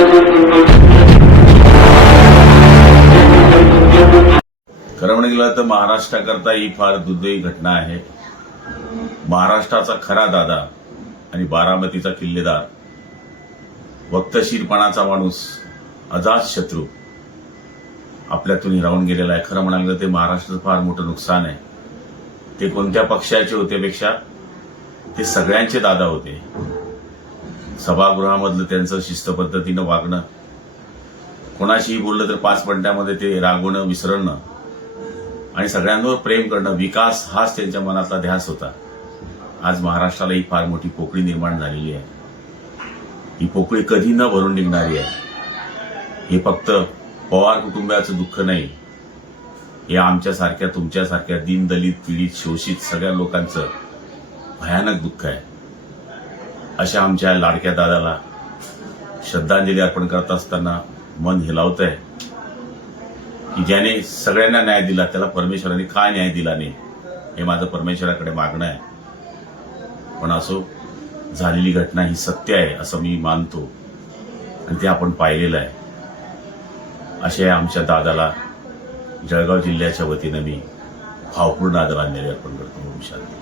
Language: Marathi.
खरं म्हणून गेलं तर महाराष्ट्राकरता ही फार दुर्दैवी घटना आहे. महाराष्ट्राचा खरा दादा आणि बारामतीचा किल्लेदार, वक्तशीरपणाचा माणूस, अजात शत्रू आपल्यातून हिरावून गेलेला आहे. खरं म्हणाल तर ते महाराष्ट्राचं फार मोठं नुकसान आहे. ते कोणत्या पक्षाचे होते पेक्षा ते सगळ्यांचे दादा होते. सभागृहामधलं त्यांचं शिस्त पद्धतीनं वागणं, कोणाशीही बोललं तर 5 मिनिटांमध्ये ते रागवणं, विसरणं आणि सगळ्यांवर प्रेम करणं, विकास हाच त्यांच्या मनातला ध्यास होता. आज महाराष्ट्राला ही फार मोठी पोकळी निर्माण झालेली आहे. ही पोकळी कधी न भरून निघणारी आहे. हे फक्त पवार कुटुंबाचं दुःख नाही, हे आमच्यासारख्या, तुमच्यासारख्या दीनदलित, पीडित, शोषित सगळ्या लोकांचं भयानक दुःख आहे. अशा आमच्या लाडक्या दादाला श्रद्धांजली अर्पण करत असताना मन हेलावत आहे की ज्याने सगळ्यांना न्याय दिला त्याला परमेश्वराने का न्याय दिला नाही, हे माझं परमेश्वराकडे मागणं आहे. पण असो, झालेली घटना ही सत्य आहे असं मी मानतो आणि ते आपण पाहिलेलं आहे. अशा आमच्या दादाला जळगाव जिल्ह्याच्या वतीनं मी भावपूर्ण आदरांजली अर्पण करतो. शांती.